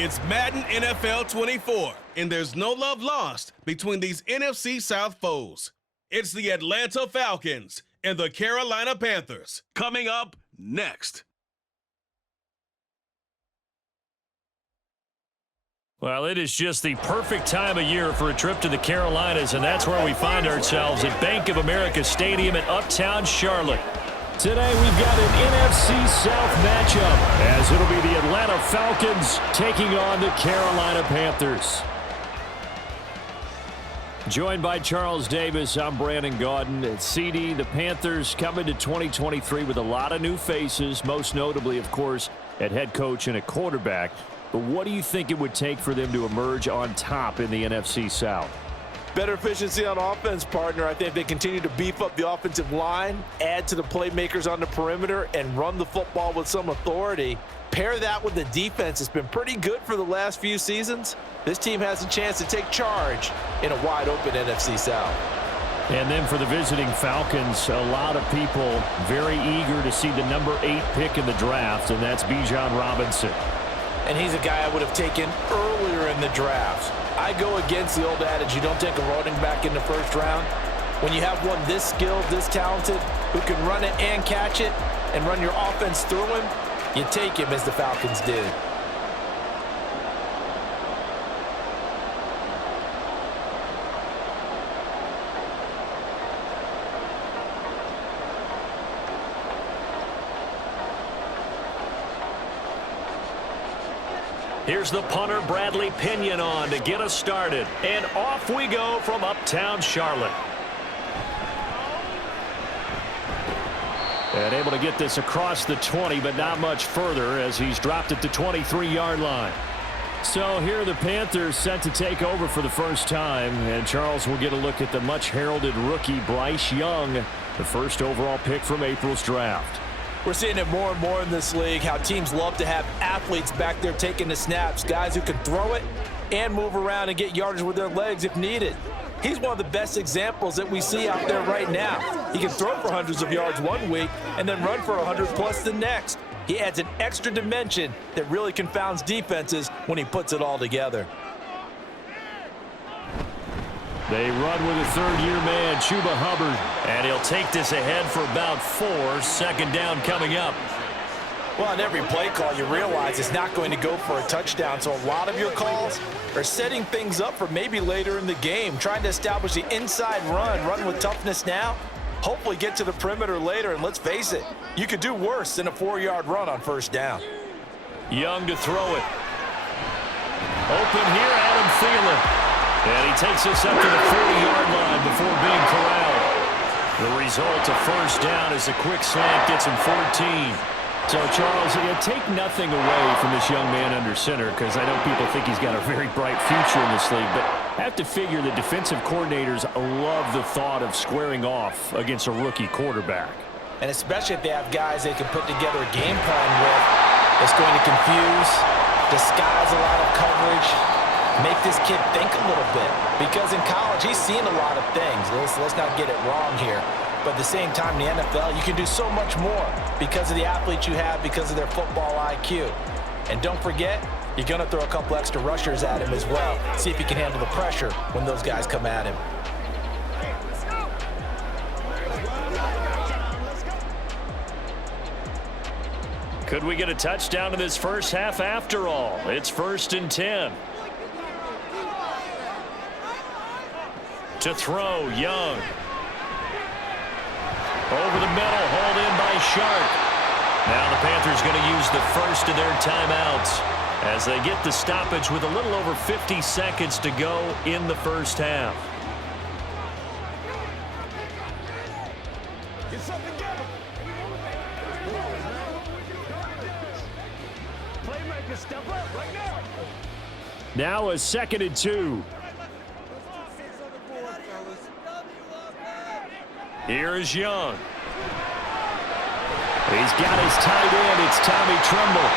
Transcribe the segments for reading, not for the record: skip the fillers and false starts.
It's Madden NFL 24, and there's no love lost between these NFC South foes. It's the Atlanta Falcons and the Carolina Panthers. Coming up next. Well, it is just the perfect time of year for a trip to the Carolinas, and that's where we find ourselves at Bank of America Stadium in Uptown Charlotte. Today we've got an NFC South matchup, as it'll be the Atlanta Falcons taking on the Carolina Panthers. Joined by Charles Davis, I'm Brandon Gaudin. At CD, the Panthers coming to 2023 with a lot of new faces, most notably, of course, at head coach and at quarterback. But what do you think it would take for them to emerge on top in the NFC South? Better efficiency on offense, partner. I think they continue to beef up the offensive line, add to the playmakers on the perimeter, and run the football with some authority. Pair that with the defense. It's been pretty good for the last few seasons. This team has a chance to take charge in a wide-open NFC South. And then for the visiting Falcons, a lot of people very eager to see the number 8 pick in the draft, and that's Bijan Robinson. And he's a guy I would have taken earlier in the draft. I go against the old adage, you don't take a running back in the first round. When you have one this skilled, this talented, who can run it and catch it and run your offense through him, you take him as the Falcons did. Here's the punter, Bradley Pinion, on to get us started. And off we go from Uptown Charlotte. And able to get this across the 20, but not much further as he's dropped it to 23-yard line. So here are the Panthers set to take over for the first time. And Charles will get a look at the much-heralded rookie Bryce Young, the first overall pick from April's draft. We're seeing it more and more in this league, how teams love to have athletes back there taking the snaps, guys who can throw it and move around and get yardage with their legs if needed. He's one of the best examples that we see out there right now. He can throw for hundreds of yards one week and then run for 100+ the next. He adds an extra dimension that really confounds defenses when he puts it all together. They run with a third-year man, Chuba Hubbard. And he'll take this ahead for about 4. Second down coming up. Well, on every play call, you realize it's not going to go for a touchdown. So a lot of your calls are setting things up for maybe later in the game, trying to establish the inside run with toughness now, hopefully get to the perimeter later. And let's face it, you could do worse than a 4-yard run on first down. Young to throw it. Open here, Adam Thielen. And he takes us up to the 40-yard line before being corralled. The result, a first down as a quick slant gets him 14. So, Charles, take nothing away from this young man under center, because I know people think he's got a very bright future in this league, but I have to figure the defensive coordinators love the thought of squaring off against a rookie quarterback. And especially if they have guys they can put together a game plan with that's going to confuse, disguise a lot of coverage, make this kid think a little bit. Because in college, he's seen a lot of things. Let's not get it wrong here. But at the same time, in the NFL, you can do so much more because of the athletes you have, because of their football IQ. And don't forget, you're going to throw a couple extra rushers at him as well. See if he can handle the pressure when those guys come at him. Could we get a touchdown in this first half after all? It's 1st and 10. To throw, Young. Over the middle, hauled in by Sharp. Now the Panthers going to use the first of their timeouts as they get the stoppage with a little over 50 seconds to go in the first half. Get something together. Playmaker, step up right now. Now a 2nd and 2. Here is Young. He's got his tight end. It's Tommy Tremble.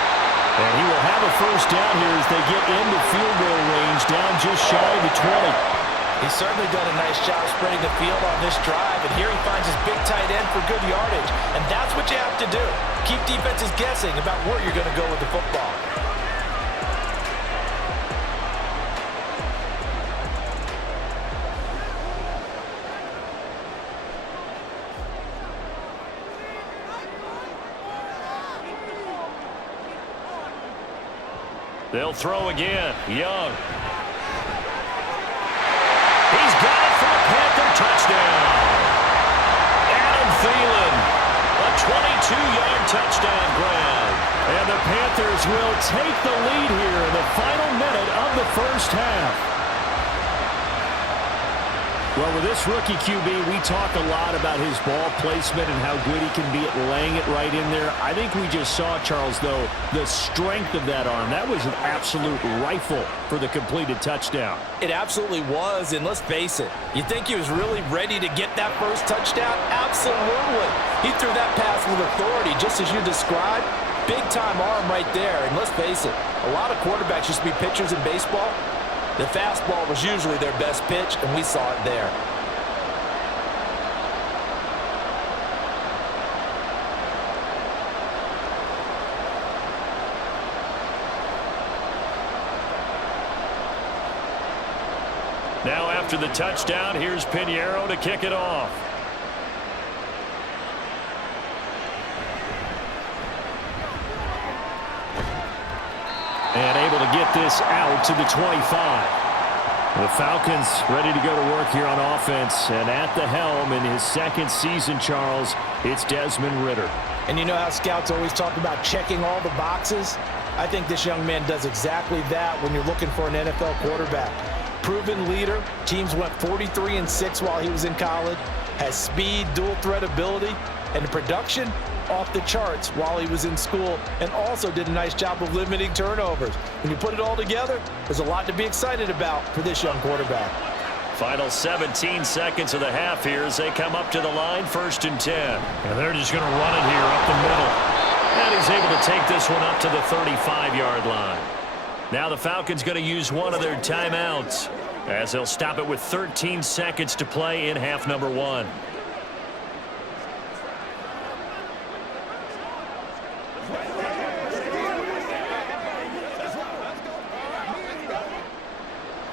And he will have a first down here as they get into field goal range, down just shy of the 20. He's certainly done a nice job spreading the field on this drive. And here he finds his big tight end for good yardage. And that's what you have to do. Keep defenses guessing about where you're going to go with the football. They'll throw again. Young. He's got it for a Panther touchdown. Adam Thielen, a 22-yard touchdown grab. And the Panthers will take the lead here in the final minute of the first half. Well, with this rookie QB, we talk a lot about his ball placement and how good he can be at laying it right in there. I think we just saw, Charles, though, the strength of that arm. That was an absolute rifle for the completed touchdown. It absolutely was, and let's face it, you think he was really ready to get that first touchdown? Absolutely. He threw that pass with authority, just as you described. Big-time arm right there, and let's face it, a lot of quarterbacks used to be pitchers in baseball. The fastball was usually their best pitch, and we saw it there. Now after the touchdown, here's Pinheiro to kick it off. And able to get this out to the 25. The Falcons ready to go to work here on offense. And at the helm in his second season, Charles, it's Desmond Ridder. And you know how scouts always talk about checking all the boxes? I think this young man does exactly that when you're looking for an NFL quarterback. Proven leader. Teams went 43-6 while he was in college. Has speed, dual threat ability, and production off the charts while he was in school, and also did a nice job of limiting turnovers. When you put it all together, there's a lot to be excited about for this young quarterback. Final 17 seconds of the half here as they come up to the line, 1st and 10. And they're just going to run it here up the middle. And he's able to take this one up to the 35-yard line. Now the Falcons going to use one of their timeouts as they'll stop it with 13 seconds to play in half number 1.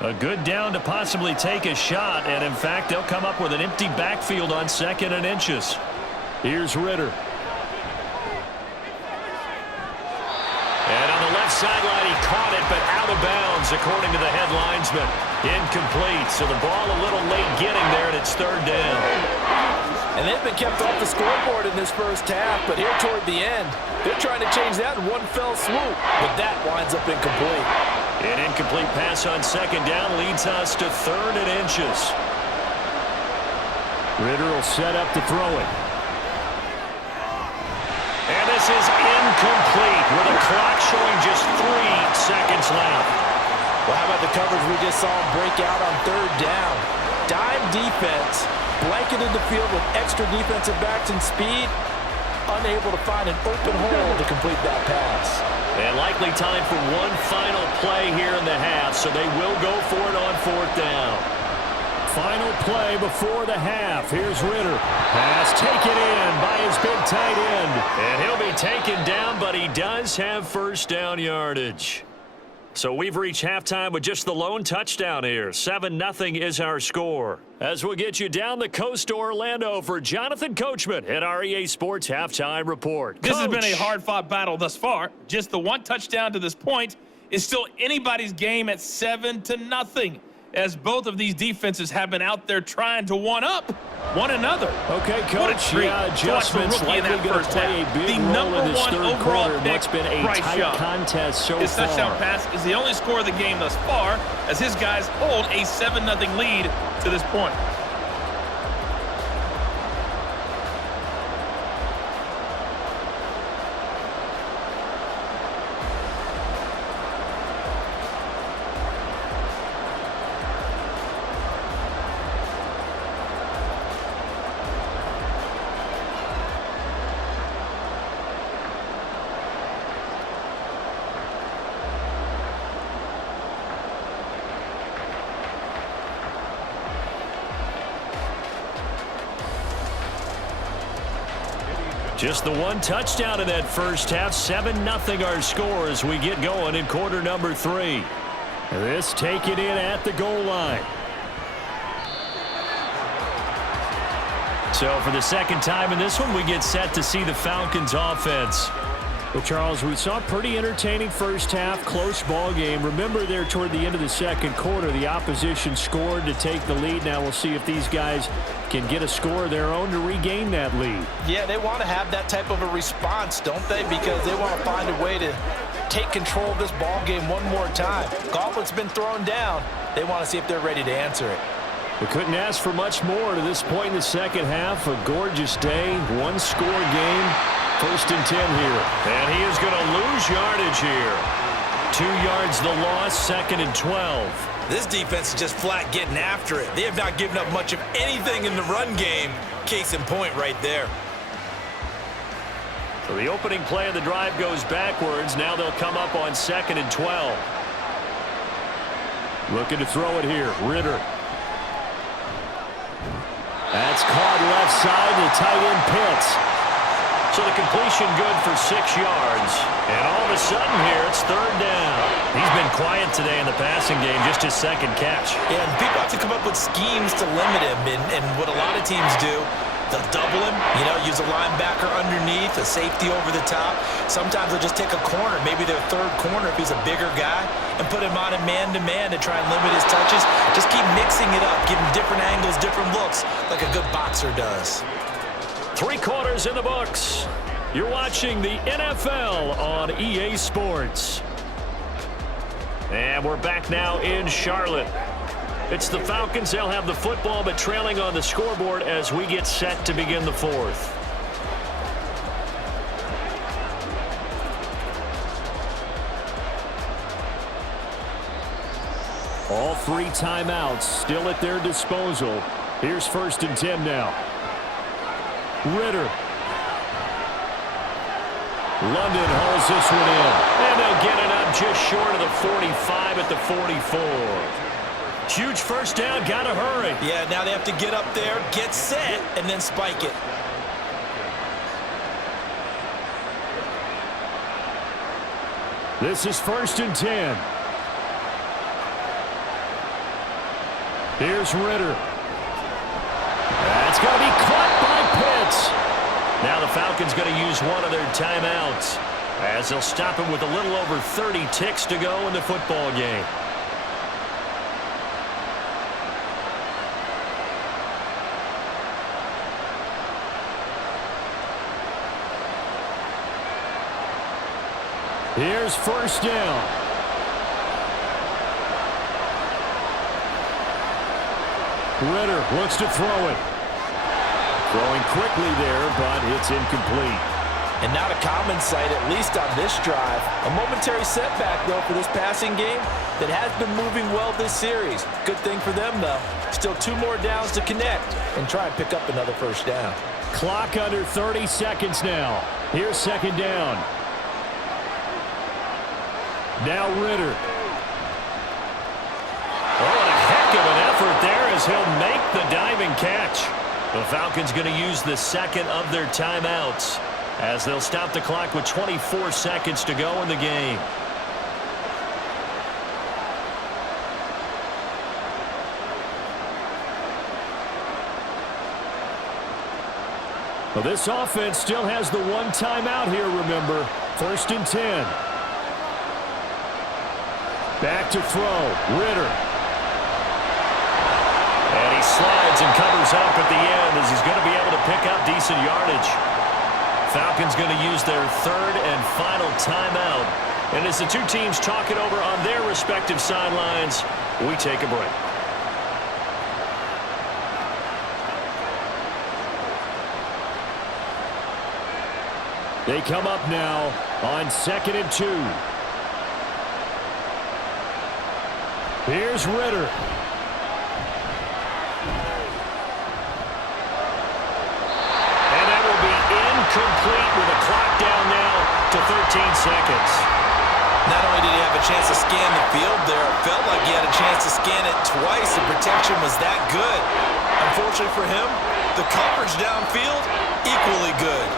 A good down to possibly take a shot, and in fact, they'll come up with an empty backfield on 2nd and inches. Here's Ridder. And on the left sideline, he caught it, but out of bounds, according to the head linesman. Incomplete, so the ball a little late getting there, and it's 3rd down. And they've been kept off the scoreboard in this first half, but here toward the end, they're trying to change that in one fell swoop, but that winds up incomplete. An incomplete pass on 2nd down leads us to 3rd and inches. Ridder will set up to throw it. And this is incomplete with the clock showing just 3 seconds left. Well, how about the coverage we just saw him break out on 3rd down? Dime defense, blanketed the field with extra defensive backs and speed, unable to find an open hole to complete that pass. And likely time for one final play here in the half, so they will go for it on 4th down. Final play before the half. Here's Ridder. Pass taken in by his big tight end. And he'll be taken down, but he does have 1st down yardage. So we've reached halftime with just the lone touchdown here. 7-0 is our score. As we'll get you down the coast to Orlando for Jonathan Coachman at our EA Sports Halftime Report. This has been a hard-fought battle thus far. Just the one touchdown to this point is still anybody's game at 7-0, as both of these defenses have been out there trying to one-up one another. Okay, Coach, adjustments likely going to play a big role in this 3rd quarter in what's been a tight contest so far. His touchdown pass is the only score of the game thus far, as his guys hold a 7-0 lead to this point. Just the one touchdown in that first half. 7-0 our score as we get going in quarter number 3. This taken in at the goal line. So for the second time in this one, we get set to see the Falcons offense. Well, Charles, we saw a pretty entertaining first half, close ball game. Remember there toward the end of the second quarter, the opposition scored to take the lead. Now we'll see if these guys can get a score of their own to regain that lead. Yeah, they want to have that type of a response, don't they? Because they want to find a way to take control of this ball game one more time. Gauntlet's been thrown down. They want to see if they're ready to answer it. We couldn't ask for much more to this point in the second half. A gorgeous day, one-score game. 1st and 10 here. And he is going to lose yardage here. 2 yards the loss, 2nd and 12. This defense is just flat getting after it. They have not given up much of anything in the run game. Case in point right there. So the opening play of the drive goes backwards. Now they'll come up on 2nd and 12. Looking to throw it here. Ritter. That's caught left side. The tight end Pitts. So the completion good for 6 yards. And all of a sudden here, it's 3rd down. He's been quiet today in the passing game, just his 2nd catch. Yeah, and people have to come up with schemes to limit him. And what a lot of teams do, they'll double him, use a linebacker underneath, a safety over the top. Sometimes they'll just take a corner, maybe their 3rd corner if he's a bigger guy, and put him on a man-to-man to try and limit his touches. Just keep mixing it up, give him different angles, different looks, like a good boxer does. 3 quarters in the books. You're watching the NFL on EA Sports. And we're back now in Charlotte. It's the Falcons. They'll have the football, but trailing on the scoreboard as we get set to begin the 4th. All 3 timeouts still at their disposal. Here's 1st and 10 now. Ritter. London hauls this one in. And they'll get it up just short of the 45 at the 44. Huge 1st down, gotta hurry. Yeah, now they have to get up there, get set, and then spike it. This is 1st and 10. Here's Ritter. That's going to be caught by Pitts. Now the Falcons going to use one of their timeouts as they'll stop him with a little over 30 ticks to go in the football game. Here's 1st down. Ritter looks to throw it. Throwing quickly there, but it's incomplete. And not a common sight, at least on this drive. A momentary setback, though, for this passing game that has been moving well this series. Good thing for them, though. Still 2 more downs to connect and try and pick up another 1st down. Clock under 30 seconds now. Here's 2nd down. Now Ritter. Oh, what a heck of an effort there as he'll make the diving catch. The Falcons going to use the 2nd of their timeouts as they'll stop the clock with 24 seconds to go in the game. Well, this offense still has the 1 timeout here, remember. 1st and 10. Back to throw. Ritter. And he slides and covers up at the end as he's going to be able to pick up decent yardage. Falcons going to use their 3rd and final timeout. And as the 2 teams talk it over on their respective sidelines, we take a break. They come up now on 2nd and 2. Here's Ritter. And that will be incomplete with a clock down now to 13 seconds. Not only did he have a chance to scan the field there, it felt like he had a chance to scan it twice. The protection was that good. Unfortunately for him, the coverage downfield, equally good.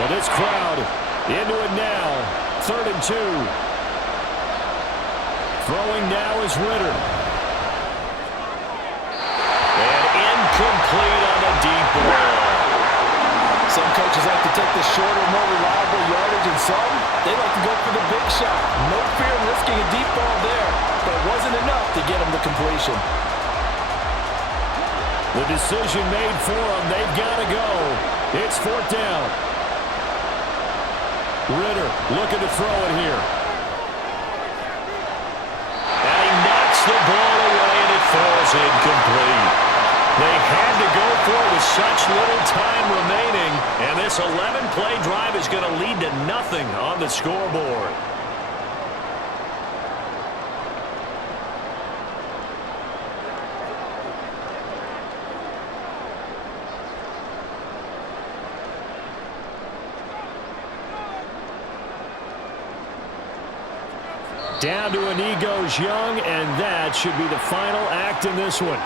Well, this crowd into it now. 3rd and 2. Throwing now is Ritter. And incomplete on a deep ball. Some coaches coaches like to take the shorter, more reliable yardage, and some, they like to go for the big shot. No fear in risking a deep ball there, but it wasn't enough to get them to completion. The decision made for them. They've got to go. It's 4th down. Ritter looking to throw it here. And he knocks the ball away, and it falls incomplete. They had to go for it with such little time remaining, and this 11-play drive is going to lead to nothing on the scoreboard. Down to an he goes Young, and that should be the final act in this one.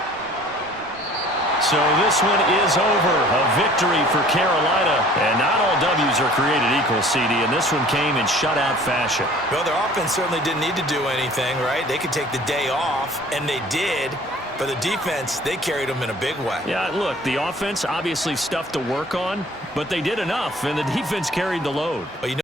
So this one is over. A victory for Carolina. And not all W's are created equal, CD, and this one came in shutout fashion. Well, their offense certainly didn't need to do anything, right? They could take the day off, and they did. But the defense, they carried them in a big way. Yeah, look, the offense, obviously stuff to work on, but they did enough, and the defense carried the load. But